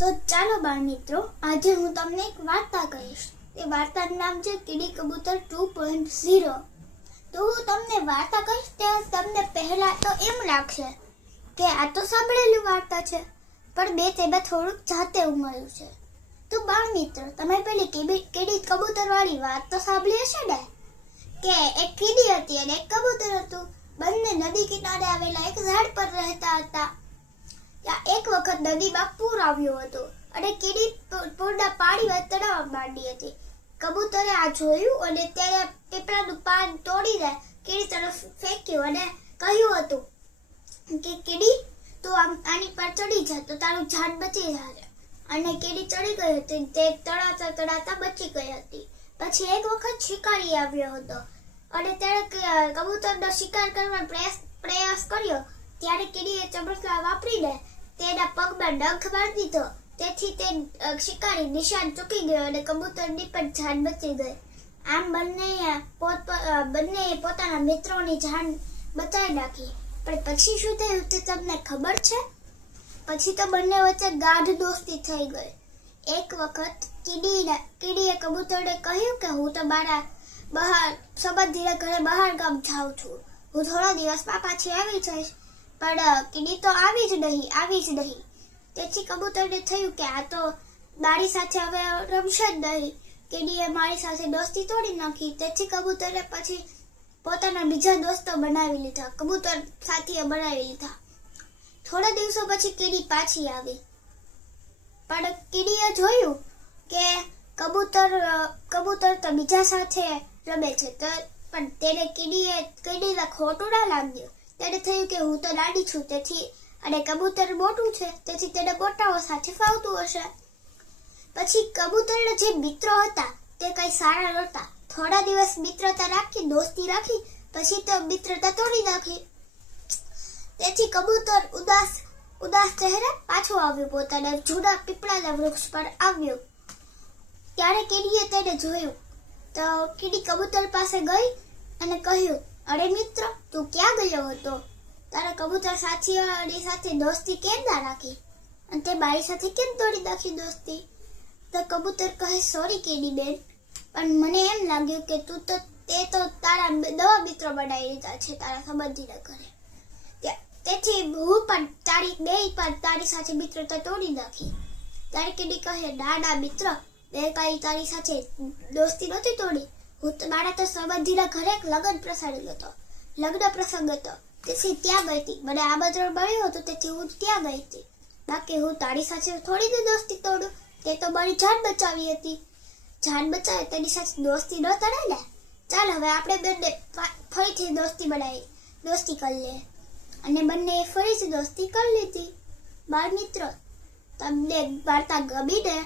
તો ચાલો બાળ મિત્રો, આજે હું તમને એક વાર્તા કહીશ. એ વાર્તાનું નામ છે કીડી કબૂતર ટુ પોઈન્ટ ઝીરો. તો હું તમને વાર્તા કહીશ ત્યાં તમને પહેલા તો એમ લાગશે કે આ તો સાંભળેલી વાર્તા છે, પણ બે તેમાં થોડુંક જાતે ઉમર્યું છે. તો બાળ મિત્રો, તમે પેલી કીડી કીડી કબૂતર વાળી વાત તો સાંભળી હશે ને? કે એક કીડી હતી અને એક કબૂતર હતું. બંને નદી કિનારે આવેલા એક ઝાડ પર રહેતા હતા. એક વખત નદીમાં પૂર આવ્યું હતું અને કીડી પૂરના પાણીમાં તળાવવા માંડી હતી. કબૂતરે આ જોયું અને તેને પીપળાનું પાન તોડીને કીડી તરફ ફેંક્યું અને કહ્યું હતું કે, કીડી, તું આમ આની પર ચડી જા, તો તારું ઝાડ બચી જશે અને કીડી ચડી ગઈ હતી તે તળાતા તળાતા બચી ગઈ હતી. પછી એક વખત શિકારી આવ્યો હતો અને તેણે કબૂતરનો શિકાર કરવાનો પ્રયાસ પ્રયાસ કર્યો. ત્યારે કીડીએ ચમચલા વાપરીને તેના પગમાં ડંખ મારી દીધો. તેથી તે શિકારી નિશાન ચૂકી ગયો અને કબૂતરની પણ જાન બચી ગઈ. આમ બંને પોત બંને પોતાના મિત્રોની જાન બચાવી નાખી. પણ પછી શું થયું તે તમને ખબર છે? પછી તો બંને વચ્ચે ગાઢ દોસ્તી થઈ ગઈ. એક વખત કીડીના, કીડીએ કબૂતરને કહ્યું કે હું તો મારા બહાર, સંબંધીના ઘરે બહાર ગામ જાઉં છું. હું થોડા દિવસમાં પાછી આવી જઈશ. પણ કીડી તો આવી જ નહીં, આવી જ નહીં. તેથી કબૂતરને થયું કે આ તો મારી સાથે હવે રમશે જ નહીં. કીડીએ મારી સાથે દોસ્તી તોડી નાખી. તેથી કબૂતરે પછી પોતાના બીજા દોસ્તો બનાવી લીધા. કબૂતર સાથીએ બનાવી લીધા. થોડા દિવસો પછી કીડી પાછી આવી. પણ કીડીએ જોયું કે કબૂતર કબૂતર તો બીજા સાથે રમે છે. તો, પણ તેને કીડીએ, કીડીને ખોટું ના લાગ્યું. તેને થયું કે હું તો નાની છું, તેથી અને કબૂતર મોટું છે, તેથી તેને મોટાઓ સાથે ફાવતું હશે. પછી કબૂતરના જે મિત્રો હતા, તે કંઈ સારા નહોતા. થોડા દિવસ મિત્રતા રાખી, દોસ્તી રાખી, પછી તો મિત્રતા તોડી નાખી. તેથી કબૂતર ઉદાસ ઉદાસ ચહેરે પાછો આવ્યો, પોતાના જૂના પીપળાના વૃક્ષ પર આવ્યો. ત્યારે કીડીએ તેને જોયું. તો કીડી કબૂતર પાસે ગઈ અને કહ્યું અરે મિત્ર, તું ક્યાં ગયો હતો? તારા કબૂતર સાથીઓની સાથે દોસ્તી કેમ ના રાખી? અને તે બારી સાથે કેમ તોડી નાખી દોસ્તી? તો કબૂતર કહે સોરી કેડી બેન, પણ મને એમ લાગ્યું કે તું તો, તે તો તારા દવા મિત્રો બનાવી લીધા છે તારા સંબંધીના ઘરે. તેથી હું પણ તારી બે પણ તારી સાથે મિત્રતા તોડી નાખી. તારી કેડી કહે, ના ના, મિત્ર મેં કઈ તારી સાથે દોસ્તી નથી તોડી. હું તો મારા તો સંબંધીના ઘરે એક લગ્ન પ્રસંગ હતો. લગ્ન પ્રસંગ હતો. તેથી ત્યાં ગઈ હતી. મને આમંત્રણ મળ્યું હતું, તેથી હું ત્યાં ગઈ હતી. બાકી હું તારી સાથે થોડી જ દોસ્તી તોડું. તે તો મારી જાન બચાવી હતી. જાન બચાવે તેની સાથે દોસ્તી ન તળે ને? ચાલ હવે આપણે બંને ફરીથી દોસ્તી બનાવી, દોસ્તી કરી લે અને બંને ફરીથી દોસ્તી કરી લીધી. બાળ મિત્રો, તમને વાર્તા ગમી ને